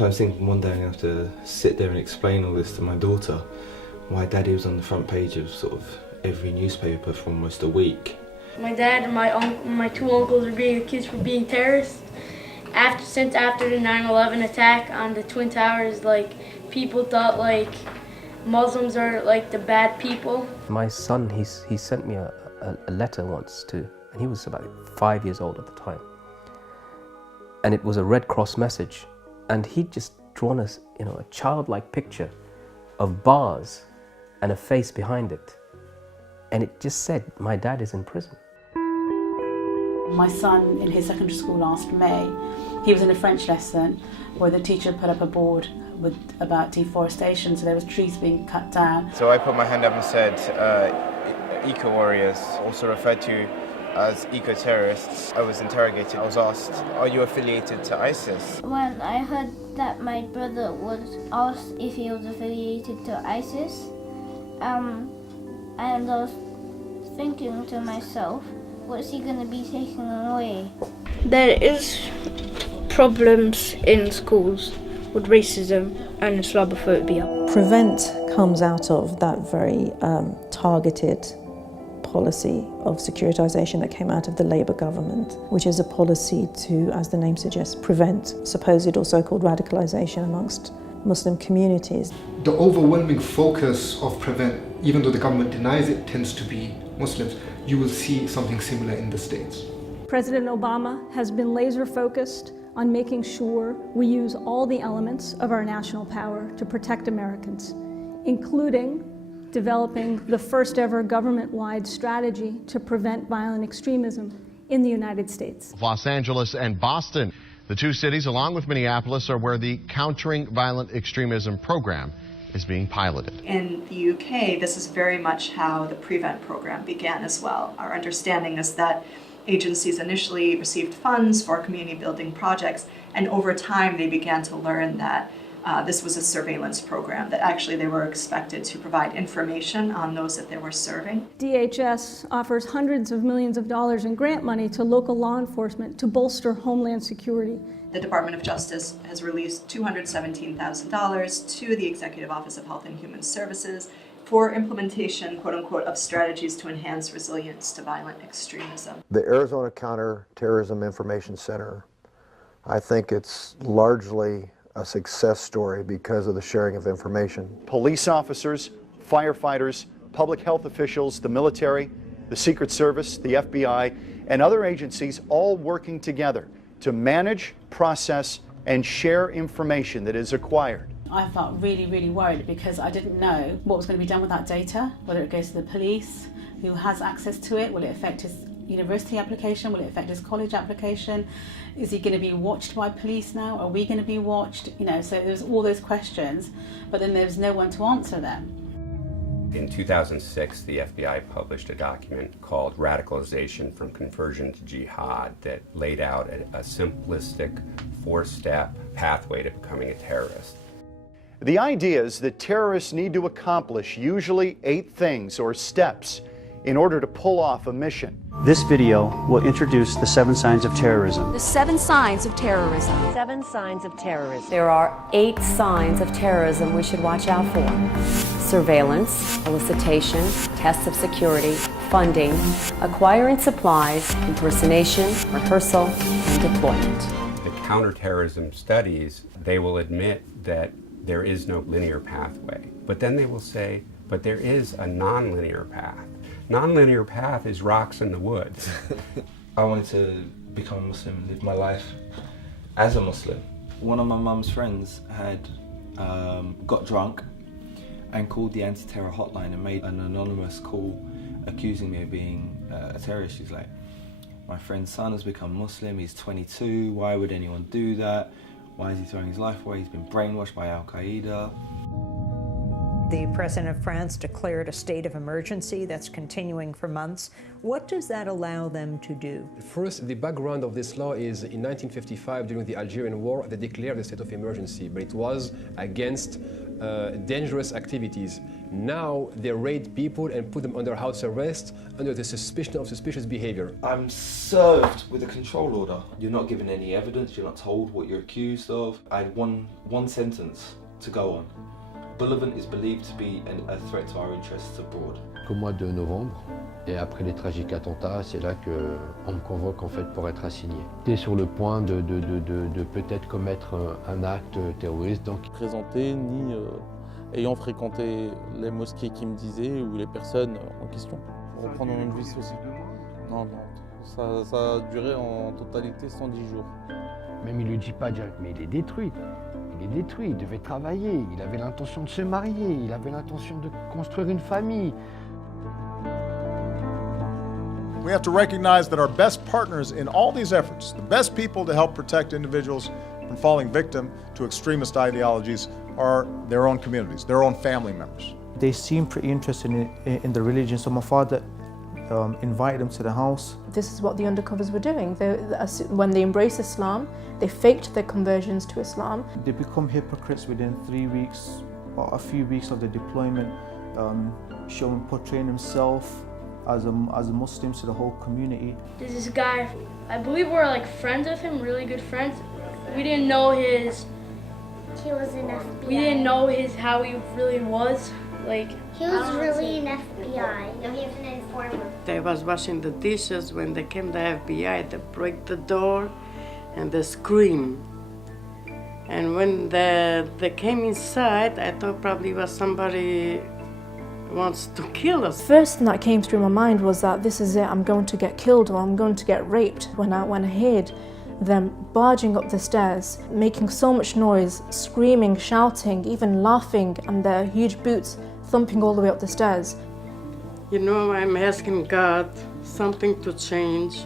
sometimes think one day I'm going to have to sit there and explain all this to my daughter, why Daddy was on the front page of sort of every newspaper for almost a week. My dad and my two uncles are being accused for being terrorists. Since after the 9/11 attack on the Twin Towers, like, people thought like Muslims are like the bad people. My son, he sent me a letter once and he was about 5 years old at the time. And it was a Red Cross message. And he'd just drawn us, a childlike picture of bars and a face behind it. And it just said, my dad is in prison. My son, in his secondary school last May, he was in a French lesson where the teacher put up a board about deforestation, so there was trees being cut down. So I put my hand up and said, eco-warriors, also referred to as eco-terrorists. I was interrogated. I was asked, are you affiliated to ISIS? When I heard that my brother was asked if he was affiliated to ISIS, and I was thinking to myself, what's he going to be taking away? There is problems in schools with racism and Islamophobia. Prevent comes out of that very targeted policy of securitization that came out of the Labour government, which is a policy to, as the name suggests, prevent supposed or so-called radicalization amongst Muslim communities. The overwhelming focus of Prevent, even though the government denies it, tends to be Muslims. You will see something similar in the States. President Obama has been laser focused on making sure we use all the elements of our national power to protect Americans, including developing the first ever government-wide strategy to prevent violent extremism in the United States. Los Angeles and Boston, the two cities, along with Minneapolis, are where the Countering Violent Extremism program is being piloted. In the UK, this is very much how the Prevent program began as well. Our understanding is that agencies initially received funds for community building projects, and over time they began to learn that this was a surveillance program, that actually they were expected to provide information on those that they were serving. DHS offers hundreds of millions of dollars in grant money to local law enforcement to bolster homeland security. The Department of Justice has released $217,000 to the Executive Office of Health and Human Services for implementation, quote unquote, of strategies to enhance resilience to violent extremism. The Arizona Counterterrorism Information Center, I think it's largely a success story because of the sharing of information. Police officers, firefighters, public health officials, the military, the Secret Service, the FBI, and other agencies all working together to manage, process, and share information that is acquired. I felt really, really worried because I didn't know what was going to be done with that data, whether it goes to the police, who has access to it, will it affect his university application, will it affect his college application, is he going to be watched by police now, are we going to be watched, so there's all those questions, but then there's no one to answer them. In 2006, the FBI published a document called Radicalization from Conversion to Jihad that laid out a simplistic four-step pathway to becoming a terrorist. The idea is that terrorists need to accomplish usually 8 things or steps in order to pull off a mission. This video will introduce the 7 signs of terrorism. The 7 signs of terrorism. 7 signs of terrorism. There are 8 signs of terrorism we should watch out for. Surveillance, elicitation, tests of security, funding, acquiring supplies, impersonation, rehearsal, and deployment. The counterterrorism studies, they will admit that there is no linear pathway, but then they will say, but there is a non-linear path. Non-linear path is rocks in the woods. I wanted to become a Muslim and live my life as a Muslim. One of my mum's friends had got drunk and called the anti-terror hotline and made an anonymous call accusing me of being a terrorist. She's like, my friend's son has become Muslim, he's 22, why would anyone do that? Why is he throwing his life away? He's been brainwashed by Al-Qaeda. The President of France declared a state of emergency that's continuing for months. What does that allow them to do? First, the background of this law is in 1955, during the Algerian War, they declared a state of emergency, but it was against dangerous activities. Now they raid people and put them under house arrest under the suspicion of suspicious behavior. I'm served with a control order. You're not given any evidence, you're not told what you're accused of. I had one sentence to go on. Bullivant is believed to be a threat to our interests abroad. Au mois de novembre, et après les tragiques attentats, c'est là qu'on me convoque en fait pour être assigné. J'étais sur le point de peut-être commettre un acte terroriste. Donc présenté ni ayant fréquenté les mosquées qui me disaient ou les personnes en question. Pour reprendre mon vie aussi. Non, ça a duré en totalité 110 jours. Même il ne le dit pas direct, mais il est détruit. Il est détruit, il devait travailler, il avait l'intention de se marier, il avait l'intention de construire une famille. We have to recognize that our best partners in all these efforts, the best people to help protect individuals from falling victim to extremist ideologies, are their own communities, their own family members. They seem pretty interested in the religion, so my father invited them to the house. This is what the undercovers were doing. When they embraced Islam, they faked their conversions to Islam. They become hypocrites within 3 weeks, or a few weeks of the deployment, portraying himself as a Muslim to the whole community. There's this guy, I believe we're like friends with him, really good friends. We didn't know his... He was an FBI. We didn't know how he really was. Like, he was really an FBI. No, he was an informant. They was washing the dishes when they came the FBI. They break the door and they scream. And when they came inside, I thought probably was somebody wants to kill us. First thing that came through my mind was that this is it, I'm going to get killed or I'm going to get raped. When I heard them barging up the stairs, making so much noise, screaming, shouting, even laughing, and their huge boots thumping all the way up the stairs. You know, I'm asking God something to change.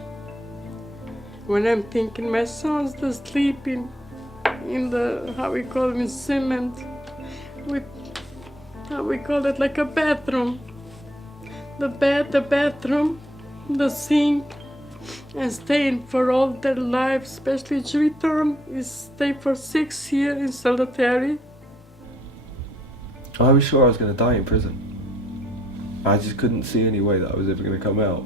When I'm thinking my son's just sleeping in the, how we call it, in cement, with, how we call it, like a bathroom. The bed, the bathroom, the sink, and staying for all their lives, especially Juriton, is stay for 6 years in solitary. I was sure I was going to die in prison. I just couldn't see any way that I was ever going to come out.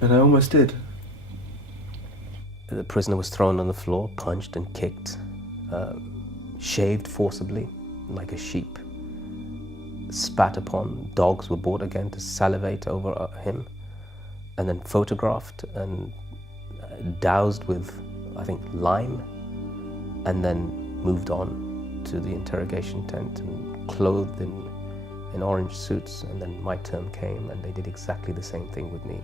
And I almost did. The prisoner was thrown on the floor, punched and kicked, shaved forcibly like a sheep, spat upon. Dogs were brought again to salivate over him, and then photographed and doused with, I think, lime, and then moved on to the interrogation tent and clothed in orange suits. And then my turn came and they did exactly the same thing with me.